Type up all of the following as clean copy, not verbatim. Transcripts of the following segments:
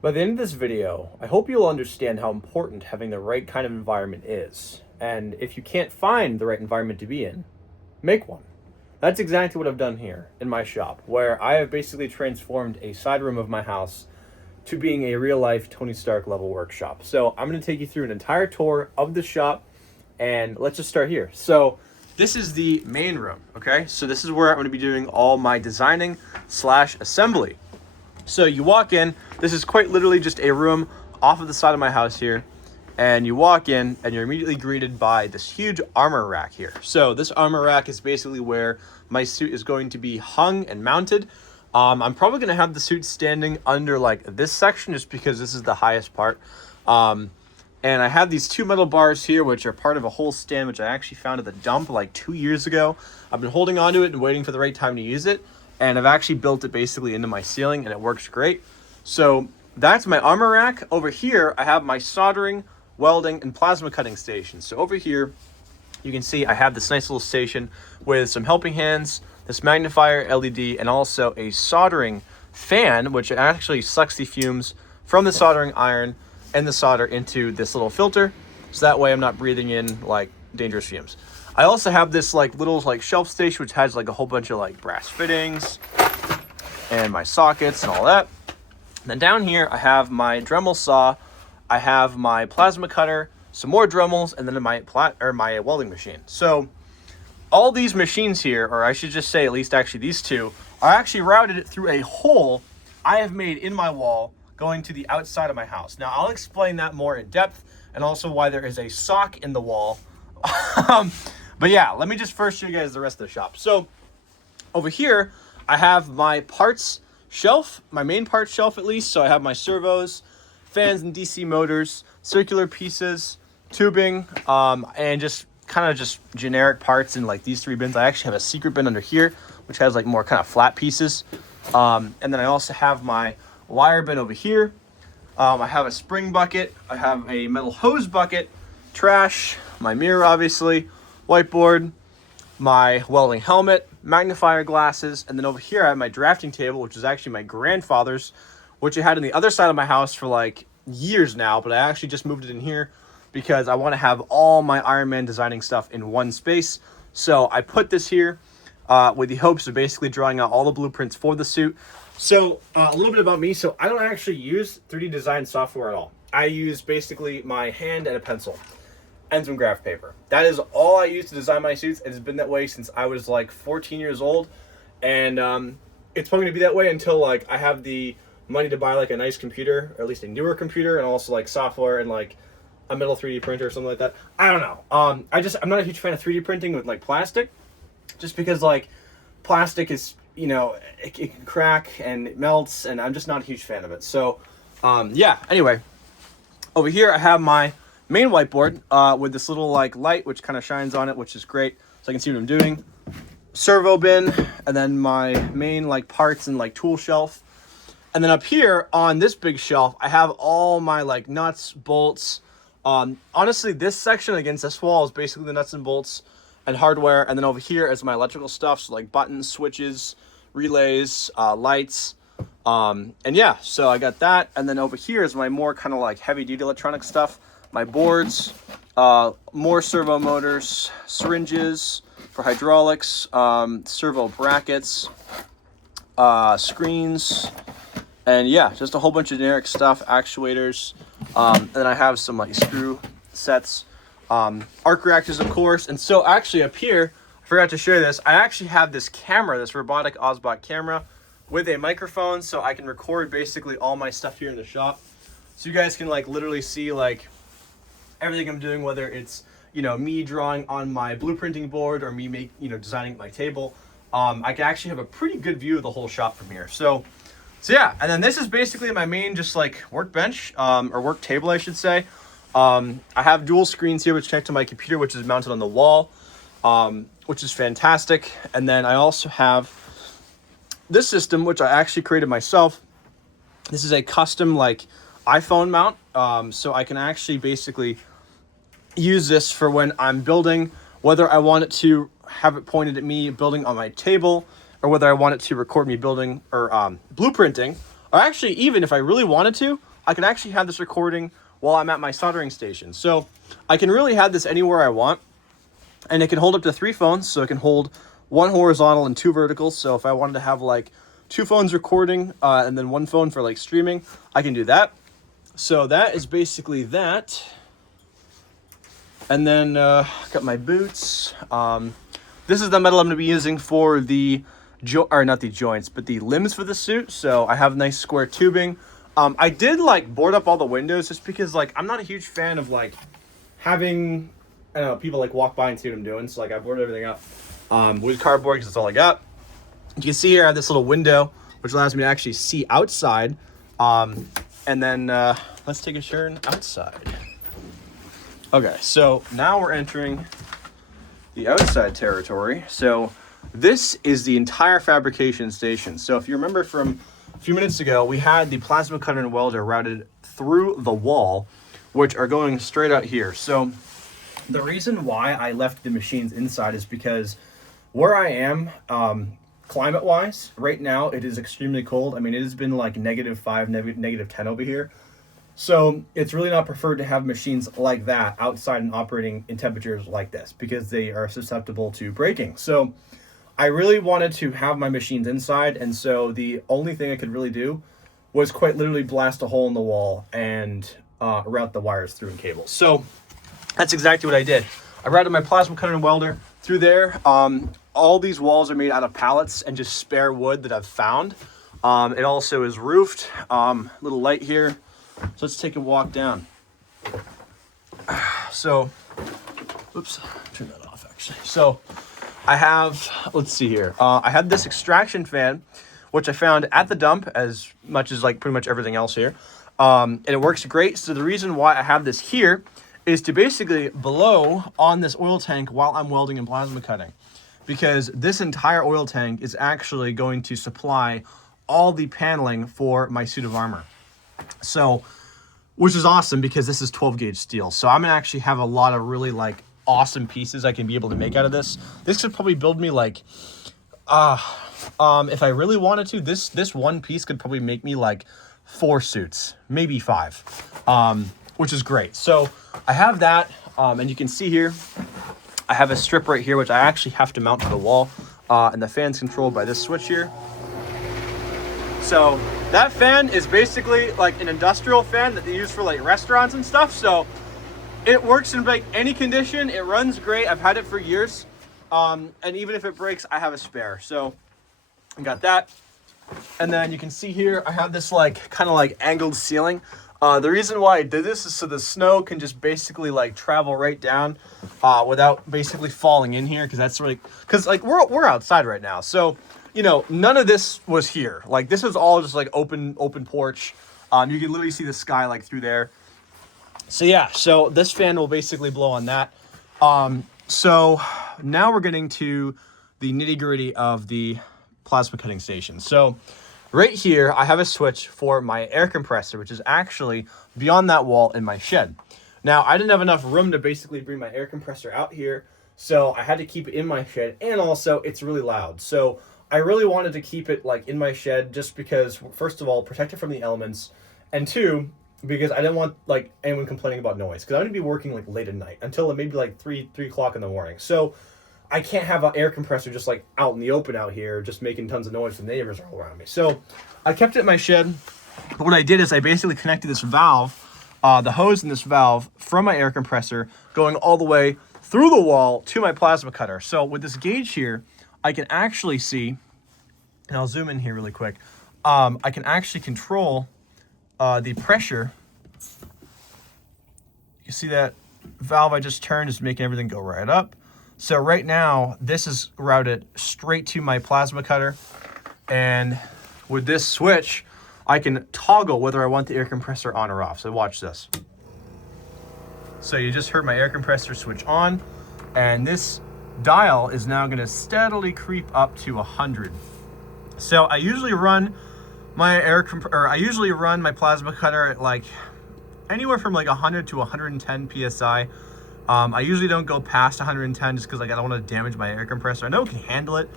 By the end of this video, I hope you'll understand how important having the right kind of environment is. And if you can't find the right environment to be in, make one. That's exactly what I've done here in my shop, where I have basically transformed a side room of my house to being a real life Tony Stark level workshop. So I'm going to take you through an entire tour of the shop, and let's just start here. So this is the main room, okay? So this is where I'm going to be doing all my designing / assembly. So you walk in, this is quite literally just a room off of the side of my house here. And you walk in and you're immediately greeted by this huge armor rack here. So this armor rack is basically where my suit is going to be hung and mounted. I'm probably going to have the suit standing under like this section just because this is the highest part. And I have these two metal bars here, which are part of a whole stand, which I actually found at the dump like 2 years ago. I've been holding onto it and waiting for the right time to use it. And I've actually built it basically into my ceiling and it works great. So that's my armor rack. Over here, I have my soldering, welding, and plasma cutting station. So over here, you can see I have this nice little station with some helping hands, this magnifier LED, and also a soldering fan, which actually sucks the fumes from the soldering iron and the solder into this little filter. So that way I'm not breathing in like dangerous fumes. I also have this like little like shelf station, which has like a whole bunch of like brass fittings and my sockets and all that. And then down here, I have my Dremel saw, I have my plasma cutter, some more Dremels, and then my welding machine. So all these machines here, or I should just say at least actually these two, are actually routed through a hole I have made in my wall going to the outside of my house. Now I'll explain that more in depth and also why there is a sock in the wall. But yeah, let me just first show you guys the rest of the shop. So over here, I have my parts shelf, my main parts shelf at least. So I have my servos, fans and DC motors, circular pieces, tubing, and just kind of just generic parts in like these three bins. I actually have a secret bin under here, which has like more kind of flat pieces. And then I also have my wire bin over here. I have a spring bucket. I have a metal hose bucket, trash, my mirror, obviously, whiteboard, my welding helmet, magnifier glasses, and then over here I have my drafting table, which is actually my grandfather's, which I had on the other side of my house for like years now, but I actually just moved it in here because I want to have all my Iron Man designing stuff in one space. So I put this here with the hopes of basically drawing out all the blueprints for the suit. So a little bit about me. So I don't actually use 3D design software at all. I use basically my hand and a pencil and some graph paper. That is all I use to design my suits. It has been that way since I was like 14 years old. And it's probably gonna be that way until like I have the money to buy like a nice computer, or at least a newer computer, and also like software and like a metal 3D printer or something like that. I don't know. I'm not a huge fan of 3D printing with like plastic, just because like plastic is, you know, it can crack and it melts, and I'm just not a huge fan of it. So yeah, anyway, over here I have my main whiteboard with this little like light which kind of shines on it, which is great, so I can see what I'm doing. Servo bin, and then my main like parts and like tool shelf. And then up here on this big shelf, I have all my like nuts, bolts. Honestly, this section against this wall is basically the nuts and bolts and hardware. And then over here is my electrical stuff, so like buttons, switches, relays, lights. And yeah, so I got that. And then over here is my more kind of like heavy duty electronic stuff. My boards, more servo motors, syringes for hydraulics, servo brackets, screens, and yeah, just a whole bunch of generic stuff, actuators. And then I have some like screw sets, arc reactors, of course. And so actually up here, I forgot to share this, I actually have this camera, this robotic Osbot camera with a microphone, so I can record basically all my stuff here in the shop. So you guys can like literally see like everything I'm doing, whether it's, you know, me drawing on my blueprinting board or me designing my table. I can actually have a pretty good view of the whole shop from here. So yeah, and then this is basically my main just like workbench, or work table, I should say. I have dual screens here which connect to my computer, which is mounted on the wall, which is fantastic. And then I also have this system, which I actually created myself. This is a custom like iPhone mount, so I can actually basically use this for when I'm building, whether I want it to have it pointed at me building on my table, or whether I want it to record me building or blueprinting Or actually, even if I really wanted to, I could actually have this recording while I'm at my soldering station. So I can really have this anywhere I want. And it can hold up to 3 phones. So it can hold 1 horizontal and 2 verticals. So if I wanted to have like 2 phones recording and then 1 phone for like streaming, I can do that. So that is basically that. And then got my boots. This is the metal I'm going to be using for the not the joints, but the limbs for the suit. So I have nice square tubing. I did like board up all the windows just because like I'm not a huge fan of like having, I don't know, people like walk by and see what I'm doing. So like I boarded everything up with cardboard because that's all I got. You can see here I have this little window which allows me to actually see outside. And then let's take a turn outside. Okay, so now we're entering the outside territory. So this is the entire fabrication station. So if you remember from a few minutes ago, we had the plasma cutter and welder routed through the wall, which are going straight out here. So the reason why I left the machines inside is because where I am, climate-wise, right now it is extremely cold. I mean, it has been like -5, -10 over here. So it's really not preferred to have machines like that outside and operating in temperatures like this because they are susceptible to breaking. So I really wanted to have my machines inside, and so the only thing I could really do was quite literally blast a hole in the wall and route the wires through and cables. So that's exactly what I did. I routed my plasma cutter and welder through there. All these walls are made out of pallets and just spare wood that I've found. It also is roofed. Little light here. So let's take a walk down. So, oops, turn that off actually. So I have, let's see here. I had this extraction fan, which I found at the dump as much as like pretty much everything else here. And it works great. So the reason why I have this here is to basically blow on this oil tank while I'm welding and plasma cutting. Because this entire oil tank is actually going to supply all the paneling for my suit of armor. So, which is awesome because this is 12 gauge steel. So I'm gonna actually have a lot of really like awesome pieces I can be able to make out of this. This could probably build me like, if I really wanted to, this one piece could probably make me like 4 suits, maybe 5, which is great. So I have that, and you can see here, I have a strip right here, which I actually have to mount to the wall, and the fan's controlled by this switch here. So that fan is basically like an industrial fan that they use for like restaurants and stuff. So it works in like any condition. It runs great. I've had it for years. And even if it breaks, I have a spare. So I got that. And then you can see here, I have this like kind of like angled ceiling. The reason why I did this is so the snow can just basically like travel right down without basically falling in here. Cause that's really, cause like we're outside right now. So, you know, none of this was here. Like this is all just like open porch. You can literally see the sky like through there. So yeah, so this fan will basically blow on that. So now we're getting to the nitty gritty of the plasma cutting station. So right here, I have a switch for my air compressor, which is actually beyond that wall in my shed. Now, I didn't have enough room to basically bring my air compressor out here, so I had to keep it in my shed, and also it's really loud. So I really wanted to keep it like in my shed just because, first of all, protect it from the elements, and 2, because I didn't want like anyone complaining about noise, because I'm going to be working like late at night until maybe like 3 o'clock in the morning. So I can't have an air compressor just like out in the open out here, just making tons of noise for the neighbors all around me. So I kept it in my shed. But what I did is I basically connected this valve, the hose in this valve from my air compressor going all the way through the wall to my plasma cutter. So with this gauge here, I can actually see, and I'll zoom in here really quick. I can actually control the pressure. You see that valve I just turned is making everything go right up. So right now, this is routed straight to my plasma cutter. And with this switch, I can toggle whether I want the air compressor on or off. So watch this. So you just heard my air compressor switch on, and this dial is now gonna steadily creep up to 100. So I usually run my my plasma cutter at like anywhere from like 100 to 110 PSI. I usually don't go past 110 just because like I don't want to damage my air compressor. I know it can handle it.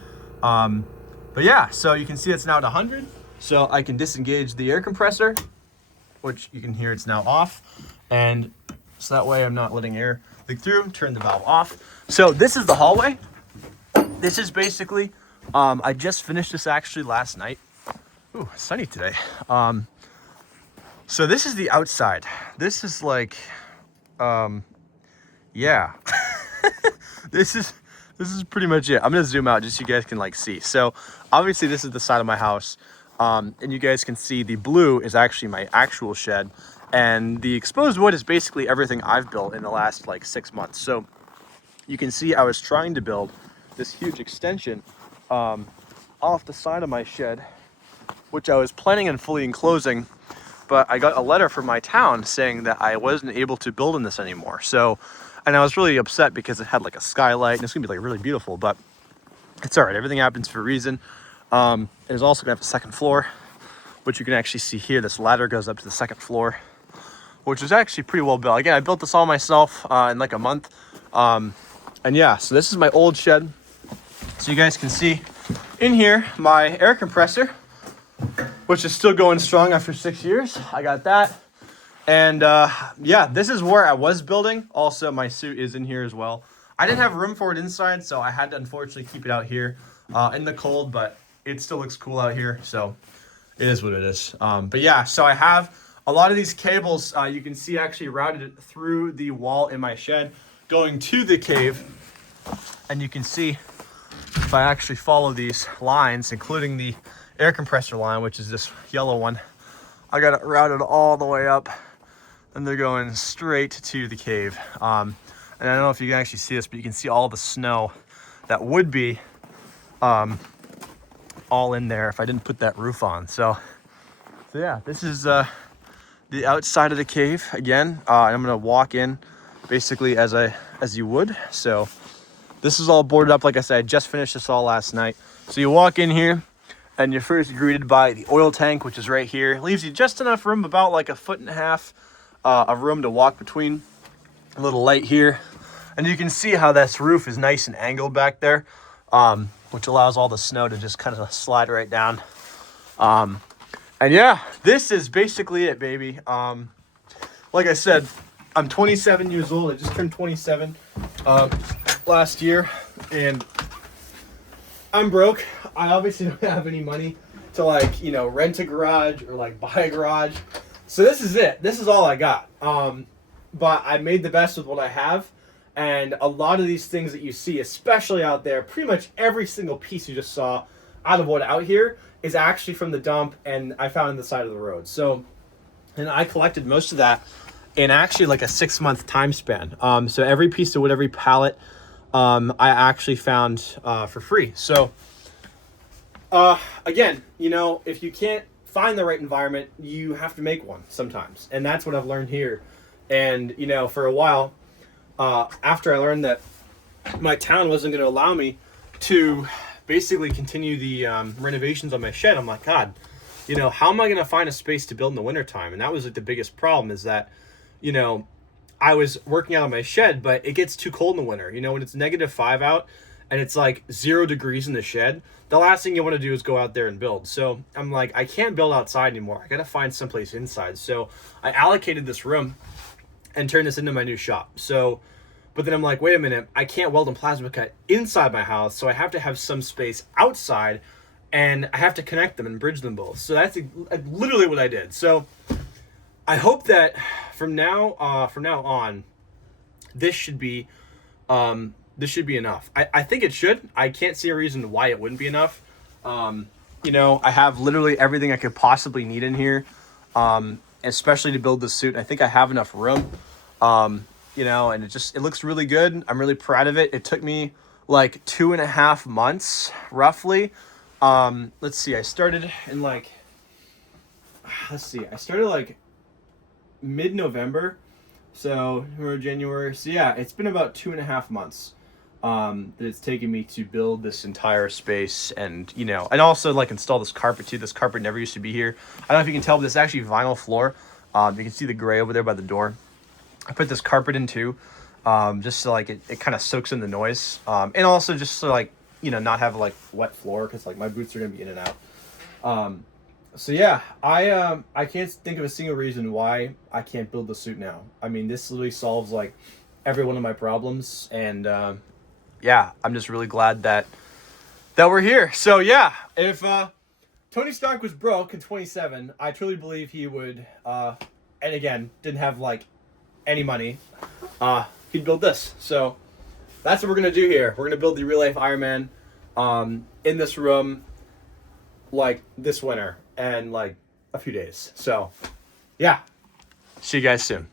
But yeah, so you can see it's now at 100. So I can disengage the air compressor, which you can hear it's now off. And so that way I'm not letting air leak through. Turn the valve off. So this is the hallway. This is basically, I just finished this actually last night. Ooh, sunny today. So this is the outside. This is like, yeah. This is pretty much it. I'm gonna zoom out just so you guys can like see. So obviously this is the side of my house. And you guys can see the blue is actually my actual shed. And the exposed wood is basically everything I've built in the last like 6 months. So you can see I was trying to build this huge extension off the side of my shed, which I was planning on fully enclosing, but I got a letter from my town saying that I wasn't able to build in this anymore. So, and I was really upset because it had like a skylight and it's gonna be like really beautiful, but it's all right. Everything happens for a reason. It is also gonna have a second floor, which you can actually see here. This ladder goes up to the second floor, which is actually pretty well built. Again, I built this all myself in like a month. And yeah, so this is my old shed. So you guys can see in here my air compressor, which is still going strong after 6 years. I got that. And yeah, this is where I was building. Also, my suit is in here as well. I didn't have room for it inside, so I had to unfortunately keep it out here in the cold, but it still looks cool out here. So it is what it is. But yeah, so I have a lot of these cables you can see actually routed through the wall in my shed going to the cave. And you can see if I actually follow these lines, including the air compressor line, which is this yellow one, I got it routed all the way up and they're going straight to the cave. And I don't know if you can actually see this, but you can see all the snow that would be all in there if I didn't put that roof on. So yeah, this is the outside of the cave again. I'm gonna walk in basically as you would. So this is all boarded up. Like I said, I just finished this all last night. So you walk in here and you're first greeted by the oil tank, which is right here. It leaves you just enough room, about like 1.5 feet of room to walk between. A little light here. And you can see how this roof is nice and angled back there, which allows all the snow to just kind of slide right down. And yeah, this is basically it, baby. Like I said, I'm 27 years old. I just turned 27 last year, and I'm broke. I obviously don't have any money to like, you know, rent a garage or like buy a garage. So this is it. This is all I got. But I made the best with what I have. And a lot of these things that you see, especially out there, pretty much every single piece you just saw out of wood out here is actually from the dump and I found on the side of the road. So, and I collected most of that in actually like a 6-month time span. So every piece of wood, every pallet, I actually found for free. So again, you know, if you can't find the right environment, you have to make one sometimes. And that's what I've learned here. And, you know, for a while, after I learned that my town wasn't going to allow me to basically continue the renovations on my shed, I'm like, God, you know, how am I going to find a space to build in the wintertime? And that was like the biggest problem, is that, you know, I was working out on my shed, but it gets too cold in the winter. You know, when it's -5 out and it's like 0 degrees in the shed, the last thing you want to do is go out there and build. So I'm like, I can't build outside anymore. I got to find someplace inside. So I allocated this room and turned this into my new shop. So, but then I'm like, wait a minute, I can't weld and plasma cut inside my house, so I have to have some space outside, and I have to connect them and bridge them both. So that's literally what I did. So I hope that from now on, this should be enough. I think it should. I can't see a reason why it wouldn't be enough. You know, I have literally everything I could possibly need in here, especially to build this suit. I think I have enough room. You know, and it looks really good. I'm really proud of it. It took me like 2.5 months, roughly. Let's see, I started in like, I started like mid-November. So we're January. So yeah, it's been about 2.5 months that it's taken me to build this entire space, and, you know, and also like install this carpet too. This carpet never used to be here. I don't know if you can tell, but this is actually vinyl floor. You can see the gray over there by the door. I put this carpet in too, just so like it kind of soaks in the noise, and also just so like, you know, not have like wet floor, because like my boots are gonna be in and out. So yeah, I can't think of a single reason why I can't build the suit now. I mean, this literally solves like every one of my problems, and yeah, I'm just really glad that we're here. So yeah, if Tony Stark was broke in 27, I truly believe he would, and again, didn't have like any money, he'd build this. So that's what we're gonna do here. We're gonna build the real life Iron Man, in this room, like this winter and like a few days. So yeah, see you guys soon.